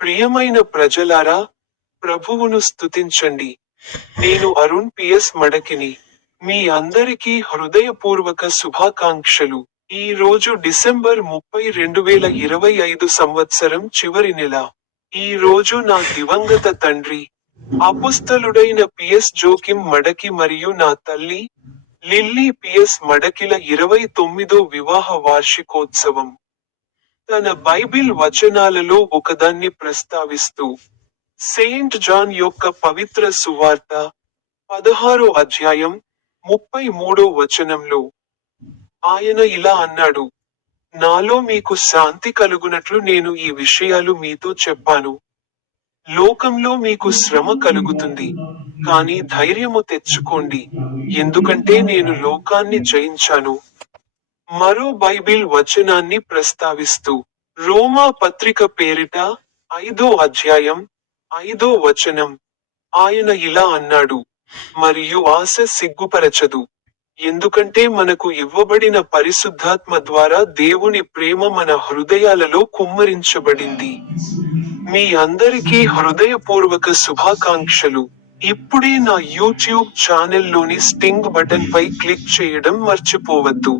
ప్రియమైన ప్రజలారా, ప్రభువును స్తుతించండి. నేను అరుణ్ పిఎస్ మడకిని. మీ అందరికీ హృదయపూర్వక శుభాకాంక్షలు. ఈ రోజు డిసెంబర్ 30, 2025 సంవత్సరం చివరి నెల. ఈ రోజు నా దివంగత తండ్రి, అపుస్తలుడైన పిఎస్ జోకిం మడకి మరియు నా తల్లి, లిల్లీ పిఎస్ మడకిల 29వ వివాహ వార్షికోత్సవం. తన బైబిల్ వచనాలలో ఒకదాన్ని ప్రస్తావిస్తూ, సెయింట్ జాన్ యొక్క పవిత్ర సువార్త, 16వ అధ్యాయం, 33వ వచనంలో ఆయన ఇలా అన్నాడు: నాలో మీకు శాంతి కలుగునట్లు నేను ఈ విషయాలు మీతో చెప్పాను. లోకంలో మీకు శ్రమ కలుగుతుంది, కానీ ధైర్యము తెచ్చుకోండి, ఎందుకంటే నేను లోకాన్ని జయించాను. మరో బైబిల్ వచనాన్ని ప్రస్తావిస్తూ, రోమా పత్రిక పేరిట 5వ అధ్యాయం, 5వ వచనం, ఆయన ఇలా అన్నాడు: మరియు ఆశ సిగ్గుపరచదు, ఎందుకంటే మనకు ఇవ్వబడిన పరిశుద్ధాత్మ ద్వారా దేవుని ప్రేమ మన హృదయాలలో కుమ్మరించబడింది. మీ అందరికీ హృదయపూర్వక శుభాకాంక్షలు. ఇప్పుడే నా యూట్యూబ్ ఛానెల్లోని స్టింగ్ బటన్ పై క్లిక్ చేయడం మర్చిపోవద్దు.